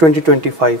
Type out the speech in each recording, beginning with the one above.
2025,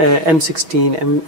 M16,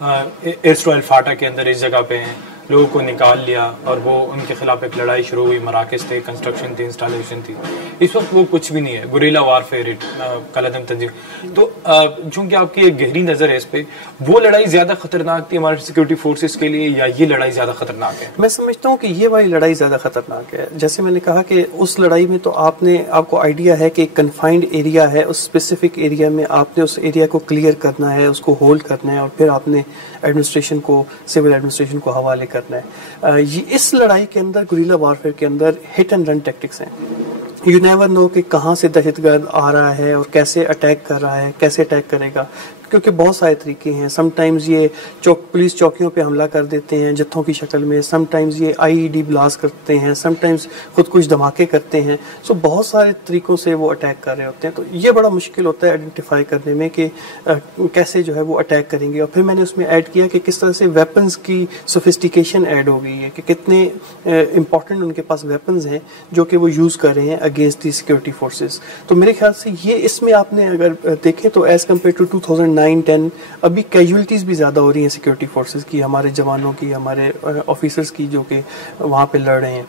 ایسٹرائل FATA کے اندر اس جگہ پہ ہیں, لوگوں کو نکال لیا اور وہ ان کے خلاف ایک لڑائی شروع ہوئی, مراکز تھے, کنسٹرکشن تھی, انسٹالیشن تھی. اس وقت وہ کچھ بھی نہیں ہے, گوریلا وارفیئر, کالعدم تنظیم. تو چونکہ آپ کی ایک گہری نظر ہے اس پہ, وہ لڑائی زیادہ خطرناک تھی ہمارے سیکورٹی فورسز کے لیے یا یہ لڑائی زیادہ خطرناک ہے؟ میں سمجھتا ہوں کہ یہ والی لڑائی زیادہ خطرناک ہے. جیسے میں نے کہا کہ اس لڑائی میں تو آپ کو آئیڈیا ہے کہ ایک کنفائنڈ ایریا ہے, اس اسپیسیفک ایریا میں آپ نے اس ایریا کو کلیئر کرنا ہے, اس کو ہولڈ کرنا ہے, اور پھر آپ نے ایڈمنسٹریشن کو, سول ایڈمنسٹریشن کو حوالے کرنا ہے. یہ اس لڑائی کے اندر, گوریلا وارفیئر کے اندر ہٹ اینڈ رن ٹیکٹکس ہیں. یو نیور نو کہ کہاں سے دہشت گرد آ رہا ہے اور کیسے اٹیک کر رہا ہے, کیسے اٹیک کرے گا, کیونکہ بہت سارے طریقے ہیں. سم ٹائمز یہ پولیس چوکیوں پہ حملہ کر دیتے ہیں جتھوں کی شکل میں, سم ٹائمز یہ IED بلاسٹ کرتے ہیں, سم ٹائمز خود کچھ دھماکے کرتے ہیں. سو بہت سارے طریقوں سے وہ اٹیک کر رہے ہوتے ہیں. تو یہ بڑا مشکل ہوتا ہے آئیڈینٹیفائی کرنے میں کہ کیسے جو ہے وہ اٹیک کریں گے. اور پھر میں نے اس میں ایڈ کیا کہ کس طرح سے ویپنز کی سوفسٹیکیشن ایڈ ہو گئی ہے, کہ کتنے امپورٹنٹ ان کے پاس ویپنز ہیں جو کہ وہ یوز کر رہے ہیں اگینسٹ دی سیکورٹی فورسز. تو میرے خیال سے یہ اس میں آپ نے اگر دیکھیں تو ایز کمپیئر ٹو 2009-10 ابھی کیجولٹیز بھی زیادہ ہو رہی ہیں سیکورٹی فورسز کی, ہمارے جوانوں کی, ہمارے آفیسرز کی جو کہ وہاں پہ لڑ رہے ہیں.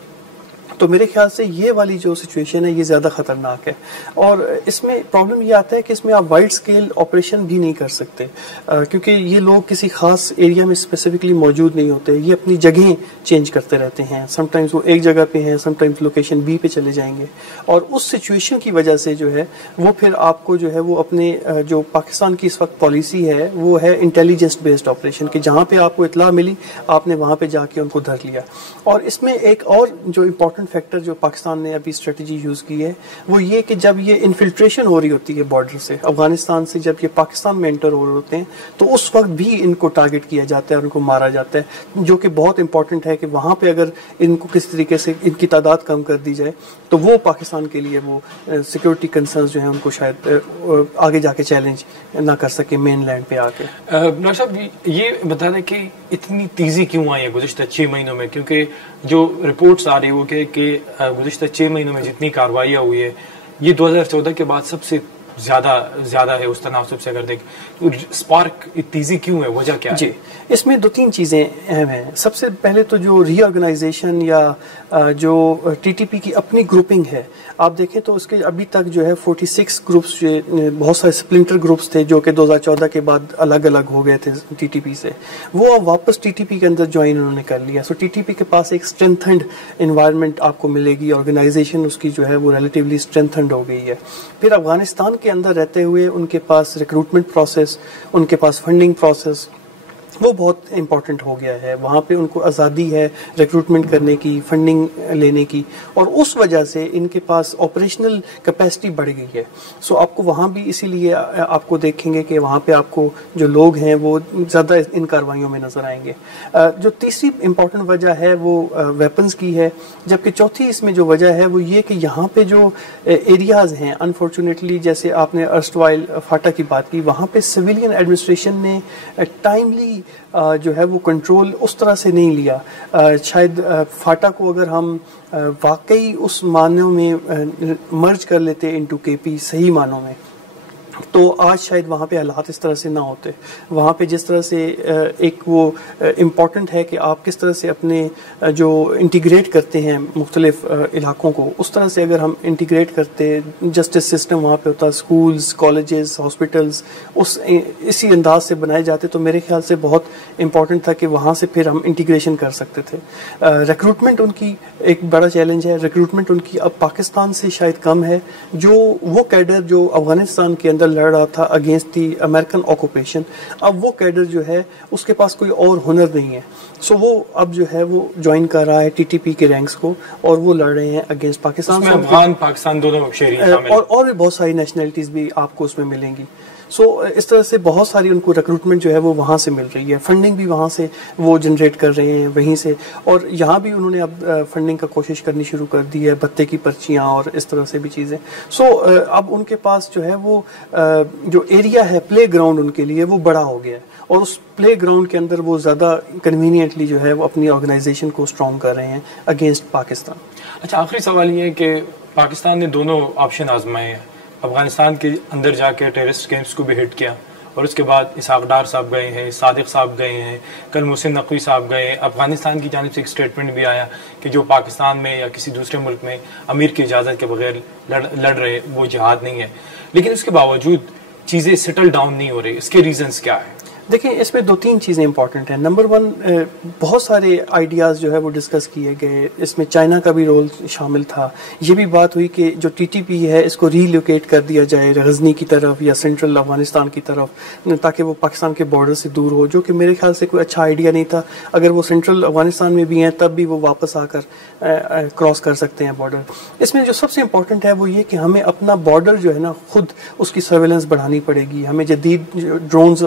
تو میرے خیال سے یہ والی جو سچویشن ہے یہ زیادہ خطرناک ہے. اور اس میں پرابلم یہ آتا ہے کہ اس میں آپ وائڈ اسکیل آپریشن بھی نہیں کر سکتے, کیونکہ یہ لوگ کسی خاص ایریا میں اسپیسیفکلی موجود نہیں ہوتے, یہ اپنی جگہیں چینج کرتے رہتے ہیں. سم ٹائمز وہ ایک جگہ پہ ہیں, سم ٹائمز لوکیشن B پہ چلے جائیں گے, اور اس سچویشن کی وجہ سے جو ہے وہ پھر آپ کو جو ہے وہ اپنے جو پاکستان کی اس وقت پالیسی ہے وہ ہے انٹیلیجنس بیسڈ آپریشن, کہ جہاں پہ آپ کو اطلاع ملی آپ نے وہاں پہ جا کے ان کو دھر لیا. اور اس میں ایک اور جو امپورٹنٹ فیکٹر جو پاکستان نے ابھی اسٹریٹجی یوز کی ہے وہ یہ کہ جب یہ انفلٹریشن ہو رہی ہوتی ہے بارڈر سے, افغانستان سے جب یہ پاکستان میں انٹر ہو رہے ہوتے ہیں تو اس وقت بھی ان کو ٹارگٹ کیا جاتا ہے اور ان کو مارا جاتا ہے, جو کہ بہت امپورٹنٹ ہے کہ وہاں پہ اگر ان کو کس طریقے سے ان کی تعداد کم کر دی جائے تو وہ پاکستان کے لیے وہ سیکورٹی کنسرنز جو ہیں ان کو شاید آگے جا کے چیلنج نہ کر سکے مین لینڈ پہ آ کے. ڈاکٹر صاحب یہ بتا دیں کہ اتنی تیزی کیوں آئی ہے گزشتہ 6 مہینوں میں, کیونکہ جو رپورٹس آ رہی وہ کہ گزشتہ 6 مہینوں میں جتنی کارروائیاں ہوئی ہے یہ 2014 کے بعد سب سے زیادہ ہے اس تناسب سے. اگر دیکھ اسپارک تیزی کیوں ہے, وجہ کیا ہے؟ جی, اس میں 2-3 چیزیں اہم ہیں. سب سے پہلے تو جو ری آرگنائزیشن یا جو TTP کی اپنی گروپنگ ہے, آپ دیکھیں تو اس کے ابھی تک جو ہے 46 گروپس, بہت سارے سپلنٹر گروپس تھے جو کہ 2014 کے بعد الگ الگ ہو گئے تھے TTP سے, وہ اب واپس TTP کے اندر جوائن انہوں نے کر لیا. سو TTP کے پاس ایک اسٹرینتھنڈ انوائرمنٹ آپ کو ملے گی, آرگنائزیشن اس کی جو ہے وہ ریلیٹیولی اسٹرینتھنڈ ہو گئی ہے. پھر افغانستان کے اندر رہتے ہوئے ان کے پاس ریکروٹمنٹ پروسیس, ان کے پاس فنڈنگ پروسیس وہ بہت امپورٹنٹ ہو گیا ہے. وہاں پہ ان کو آزادی ہے ریکروٹمنٹ کرنے کی, فنڈنگ لینے کی, اور اس وجہ سے ان کے پاس آپریشنل کیپیسٹی بڑھ گئی ہے. سو آپ کو وہاں بھی اسی لیے آپ کو دیکھیں گے کہ وہاں پہ آپ کو جو لوگ ہیں وہ زیادہ ان کارروائیوں میں نظر آئیں گے. جو تیسری امپورٹنٹ وجہ ہے وہ ویپنز کی ہے, جبکہ چوتھی اس میں جو وجہ ہے وہ یہ کہ یہاں پہ جو ایریاز ہیں انفارچونیٹلی, جیسے آپ نے ارسٹوائل فاٹا کی بات کی, وہاں پہ سویلین ایڈمنسٹریشن نے ٹائملی جو ہے وہ کنٹرول اس طرح سے نہیں لیا. شاید فاٹا کو اگر ہم واقعی اس معنوں میں مرج کر لیتے انٹو KP صحیح معنوں میں, تو آج شاید وہاں پہ حالات اس طرح سے نہ ہوتے. وہاں پہ جس طرح سے ایک وہ امپورٹنٹ ہے کہ آپ کس طرح سے اپنے جو انٹیگریٹ کرتے ہیں مختلف علاقوں کو, اس طرح سے اگر ہم انٹیگریٹ کرتے, جسٹس سسٹم وہاں پہ ہوتا, اسکولز, کالجز, ہاسپٹلز اسی انداز سے بنائے جاتے, تو میرے خیال سے بہت امپورٹنٹ تھا کہ وہاں سے پھر ہم انٹیگریشن کر سکتے تھے. ریکروٹمنٹ ان کی ایک بڑا چیلنج ہے. ریکروٹمنٹ ان کی اب پاکستان سے شاید کم ہے. جو وہ کیڈر جو افغانستان کے اندر لڑ رہا تھا اگینسٹ دی امریکن آکوپیشن, اب وہ کیڈر جو ہے اس کے پاس کوئی اور ہنر نہیں ہے. سو وہ اب جو ہے وہ جوائن کر رہا ہے TTP کے رینکس کو, اور وہ لڑ رہے ہیں اگینسٹ پاکستان. افغان پاکستان دونوں شہری شامل, اور بھی بہت ساری نیشنلٹیز بھی آپ کو اس میں ملیں گی. سو اس طرح سے بہت ساری ان کو ریکروٹمنٹ جو ہے وہ وہاں سے مل رہی ہے, فنڈنگ بھی وہاں سے وہ جنریٹ کر رہے ہیں وہیں سے, اور یہاں بھی انہوں نے اب فنڈنگ کا کوشش کرنی شروع کر دی ہے, بھتے کی پرچیاں اور اس طرح سے بھی چیزیں. سو اب ان کے پاس جو ہے وہ جو ایریا ہے پلے گراؤنڈ ان کے لیے وہ بڑا ہو گیا ہے, اور اس پلے گراؤنڈ کے اندر وہ زیادہ کنوینئنٹلی جو ہے وہ اپنی آرگنائزیشن کو اسٹرانگ کر رہے ہیں اگینسٹ پاکستان. اچھا, آخری سوال یہ ہے کہ پاکستان نے دونوں آپشن آزمائے ہیں, افغانستان کے اندر جا کے ٹیررسٹ کیمپس کو بھی ہٹ کیا اور اس کے بعد اسحاق ڈار صاحب گئے ہیں, صادق صاحب گئے ہیں, کل محسن نقوی صاحب گئے ہیں. افغانستان کی جانب سے ایک اسٹیٹمنٹ بھی آیا کہ جو پاکستان میں یا کسی دوسرے ملک میں امیر کی اجازت کے بغیر لڑ رہے وہ جہاد نہیں ہے. لیکن اس کے باوجود چیزیں سیٹل ڈاؤن نہیں ہو رہی, اس کے ریزنز کیا ہیں؟ دیکھیں اس میں 2-3 چیزیں امپورٹنٹ ہیں. نمبر 1 بہت سارے آئیڈیاز جو ہے وہ ڈسکس کیے گئے, اس میں چائنا کا بھی رول شامل تھا. یہ بھی بات ہوئی کہ جو ٹی ٹی پی ہے اس کو ری لوکیٹ کر دیا جائے غزنی کی طرف یا سینٹرل افغانستان کی طرف تاکہ وہ پاکستان کے بارڈر سے دور ہو, جو کہ میرے خیال سے کوئی اچھا آئیڈیا نہیں تھا. اگر وہ سینٹرل افغانستان میں بھی ہیں تب بھی وہ واپس آ کر کراس کر سکتے ہیں بارڈر. اس میں جو سب سے امپورٹنٹ ہے وہ یہ کہ ہمیں اپنا بارڈر جو ہے نا خود اس کی سرویلنس بڑھانی پڑے گی. ہمیں جدید ڈرونز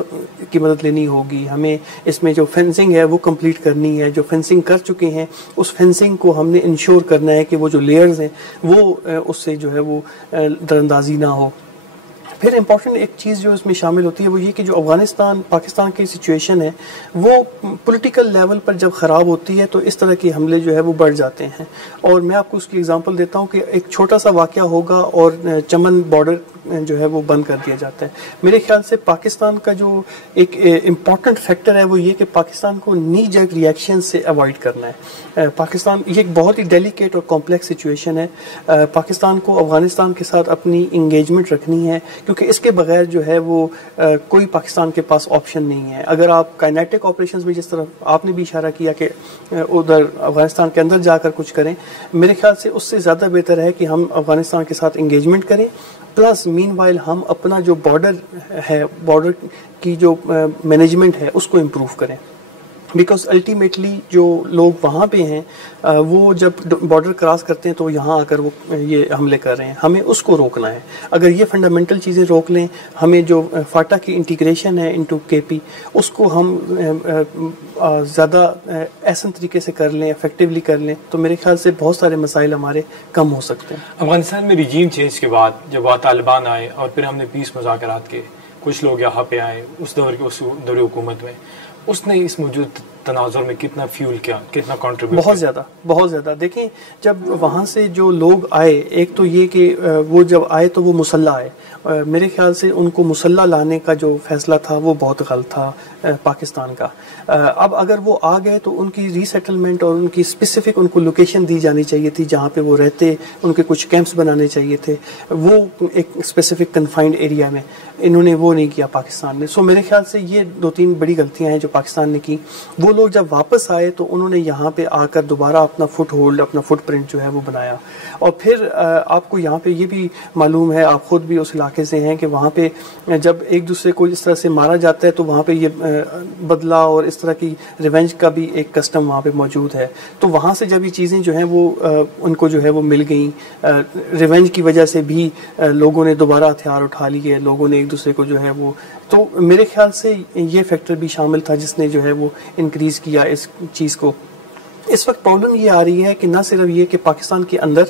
کی مدد لینی ہوگی. ہمیں اس میں جو فینسنگ ہے وہ کمپلیٹ کرنی ہے. جو فینسنگ کر چکے ہیں اس فینسنگ کو ہم نے انشور کرنا ہے کہ وہ جو لیئرز ہیں وہ اس سے جو ہے وہ دراندازی نہ ہو. پھر امپورٹنٹ ایک چیز جو اس میں شامل ہوتی ہے وہ یہ کہ جو افغانستان پاکستان کی سچویشن ہے وہ پولیٹیکل لیول پر جب خراب ہوتی ہے تو اس طرح کے حملے جو ہے وہ بڑھ جاتے ہیں. اور میں آپ کو اس کی اگزامپل دیتا ہوں کہ ایک چھوٹا سا واقعہ ہوگا اور چمن بارڈر جو ہے وہ بند کر دیا جاتا ہے. میرے خیال سے پاکستان کا جو ایک امپورٹنٹ فیکٹر ہے وہ یہ کہ پاکستان کو نی جرک ریئیکشن سے اوائڈ کرنا ہے. پاکستان یہ ایک بہت ہی ڈیلیکیٹ اور کمپلیکس سچویشن ہے. پاکستان کو افغانستان کے ساتھ اپنی انگیجمنٹ رکھنی ہے کیونکہ اس کے بغیر جو ہے وہ کوئی پاکستان کے پاس آپشن نہیں ہے. اگر آپ کائنیٹک آپریشنز میں جس طرح آپ نے بھی اشارہ کیا کہ ادھر افغانستان کے اندر جا کر کچھ کریں, میرے خیال سے اس سے زیادہ بہتر ہے کہ ہم افغانستان کے ساتھ انگیجمنٹ کریں پلس مین وائل ہم اپنا جو بارڈر ہے بارڈر کی جو مینجمنٹ ہے اس کو امپروو کریں. بیکاز الٹیمیٹلی جو لوگ وہاں پہ ہیں وہ جب بارڈر کراس کرتے ہیں تو یہاں آ کر وہ یہ حملے کر رہے ہیں. ہمیں اس کو روکنا ہے. اگر یہ فنڈامنٹل چیزیں روک لیں, ہمیں جو فاٹا کی انٹیگریشن ہے انٹو کے پی اس کو ہم زیادہ احسن طریقے سے کر لیں, افیکٹولی کر لیں, تو میرے خیال سے بہت سارے مسائل ہمارے کم ہو سکتے ہیں. افغانستان میں رجیم چینج کے بعد جب طالبان آئے اور پھر ہم نے پیس مذاکرات کے, کچھ لوگ یہاں پہ آئے اس دور حکومت میں, اس نے اس موجود تناظر میں کتنا فیول کیا, کتنا کنٹریبیوٹ؟ بہت زیادہ. دیکھیں جب وہاں سے جو لوگ آئے, ایک تو یہ کہ وہ جب آئے تو وہ مسلح آئے. میرے خیال سے ان کو مسلح لانے کا جو فیصلہ تھا وہ بہت غلط تھا پاکستان کا. اب اگر وہ آ گئے تو ان کی ری سیٹلمنٹ اور ان کی اسپیسیفک ان کو لوکیشن دی جانی چاہیے تھی جہاں پہ وہ رہتے, ان کے کچھ کیمپس بنانے چاہیے تھے, وہ ایک اسپیسیفک کنفائنڈ ایریا میں. انہوں نے وہ نہیں کیا پاکستان نے. سو میرے خیال سے یہ 2-3 بڑی غلطیاں ہیں جو پاکستان نے کی. وہ لوگ جب واپس آئے تو انہوں نے یہاں پہ آ کر دوبارہ اپنا فٹ ہولڈ, اپنا فٹ پرنٹ جو ہے وہ بنایا. اور پھر آپ کو یہاں پہ یہ بھی معلوم ہے, آپ خود بھی اس علاقے سے ہیں, کہ وہاں پہ جب ایک دوسرے کو اس طرح سے مارا جاتا ہے تو وہاں پہ یہ بدلہ اور اس طرح کی ریونج کا بھی ایک کسٹم وہاں پہ موجود ہے. تو وہاں سے جب یہ چیزیں جو ہیں وہ ان کو جو ہے وہ مل گئیں, ریونج کی وجہ سے بھی لوگوں نے دوبارہ ہتھیار اٹھا لیے, لوگوں نے ایک دوسرے کو جو ہے وہ, تو میرے خیال سے یہ فیکٹر بھی شامل تھا جس نے جو ہے وہ انکریز کیا اس چیز کو. اس وقت پرابلم یہ آ رہی ہے کہ نہ صرف یہ کہ پاکستان کے اندر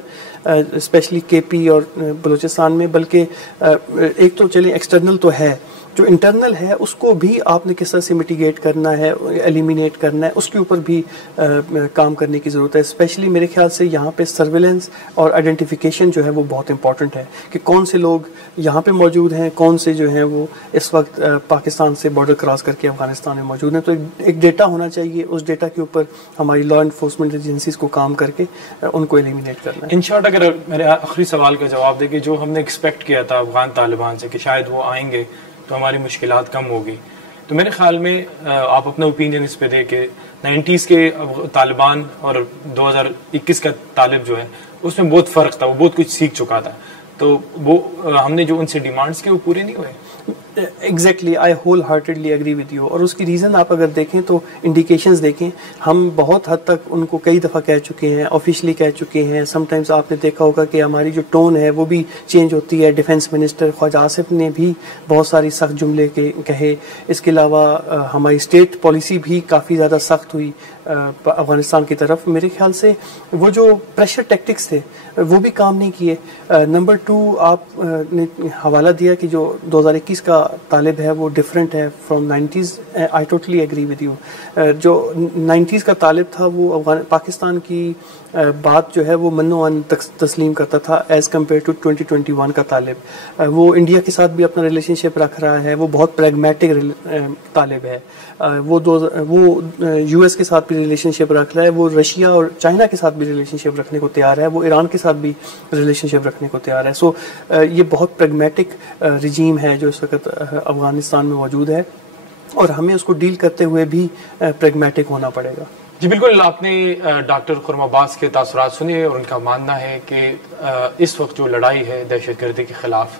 اسپیشلی کے پی اور بلوچستان میں, بلکہ ایک تو چلیں ایکسٹرنل تو ہے, جو انٹرنل ہے اس کو بھی آپ نے کس طرح سے میٹیگیٹ کرنا ہے, ایلیمینیٹ کرنا ہے, اس کے اوپر بھی کام کرنے کی ضرورت ہے. اسپیشلی میرے خیال سے یہاں پہ سرویلنس اور آئیڈینٹیفیکیشن جو ہے وہ بہت امپورٹنٹ ہے کہ کون سے لوگ یہاں پہ موجود ہیں, کون سے جو ہیں وہ اس وقت پاکستان سے بارڈر کراس کر کے افغانستان میں موجود ہیں. تو ایک ڈیٹا ہونا چاہیے, اس ڈیٹا کے اوپر ہماری لا انفورسمنٹ ایجنسیز کو کام کر کے ان کو ایلیمینیٹ کرنا ہے. ان شارٹ اگر میرے آخری سوال کا جواب دے کہ جو ہم نے ایکسپیکٹ کیا تھا افغان طالبان سے کہ شاید وہ آئیں گے تو ہماری مشکلات کم ہوگی, تو میرے خیال میں آپ اپنا اوپینین اس پہ دے کہ 90s کے طالبان اور 2021 کا طالب جو ہے اس میں بہت فرق تھا, وہ بہت کچھ سیکھ چکا تھا, تو وہ ہم نے جو ان سے ڈیمانڈس کیے وہ پورے نہیں ہوئے. Exactly, I whole heartedly agree with you. اور اس کی ریزن آپ اگر دیکھیں تو انڈیکیشنز دیکھیں, ہم بہت حد تک ان کو کئی دفعہ کہہ چکے ہیں, آفیشلی کہہ چکے ہیں. سم ٹائمز آپ نے دیکھا ہوگا کہ ہماری جو ٹون ہے وہ بھی چینج ہوتی ہے. ڈیفنس منسٹر خواجہ آصف نے بھی بہت ساری سخت جملے کہے. اس کے علاوہ ہماری اسٹیٹ پالیسی بھی کافی زیادہ سخت ہوئی افغانستان کی طرف. میرے خیال سے وہ جو پریشر ٹیکٹکس تھے وہ بھی کام نہیں کیے. نمبر 2 آپ نے حوالہ دیا کہ جو 2021 کا طالب ہے وہ ڈفرینٹ ہے from 90s. I totally agree with you. جو 90s کا طالب تھا وہ پاکستان کی بات جو ہے وہ منو تسلیم کرتا تھا ایز کمپیئر ٹو 2021 کا طالب. وہ انڈیا کے ساتھ بھی اپنا ریلیشن شپ رکھ رہا ہے, وہ بہت پریگمیٹک طالب ہے. وہ یو ایس کے ساتھ بھی ریلیشن شپ رکھ رہا ہے, وہ رشیا اور چائنا کے ساتھ بھی ریلیشن شپ رکھنے کو تیار ہے, وہ ایران کے ساتھ بھی ریلیشن شپ رکھنے کو تیار ہے. سو یہ بہت پریگمیٹک رجیم ہے جو اس وقت افغانستان میں موجود ہے, اور ہمیں اس کو ڈیل کرتے ہوئے بھی پریگمیٹک ہونا پڑے گا. جی بالکل, آپ نے ڈاکٹر خرم عباس کے تاثرات سنے, اور ان کا ماننا ہے کہ اس وقت جو لڑائی ہے دہشت گردی کے خلاف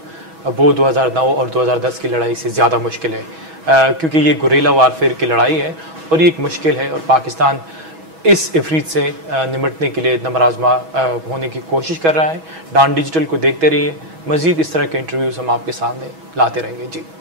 وہ 2009 اور 2010 کی لڑائی سے زیادہ مشکل ہے, کیونکہ یہ گوریلا وارفیئر کی لڑائی ہے اور یہ ایک مشکل ہے, اور پاکستان اس عفریت سے نمٹنے کے لیے نمبر آزما ہونے کی کوشش کر رہا ہے. ڈان ڈیجیٹل کو دیکھتے رہیے, مزید اس طرح کے انٹرویوز ہم آپ کے سامنے لاتے رہیں گے. جی.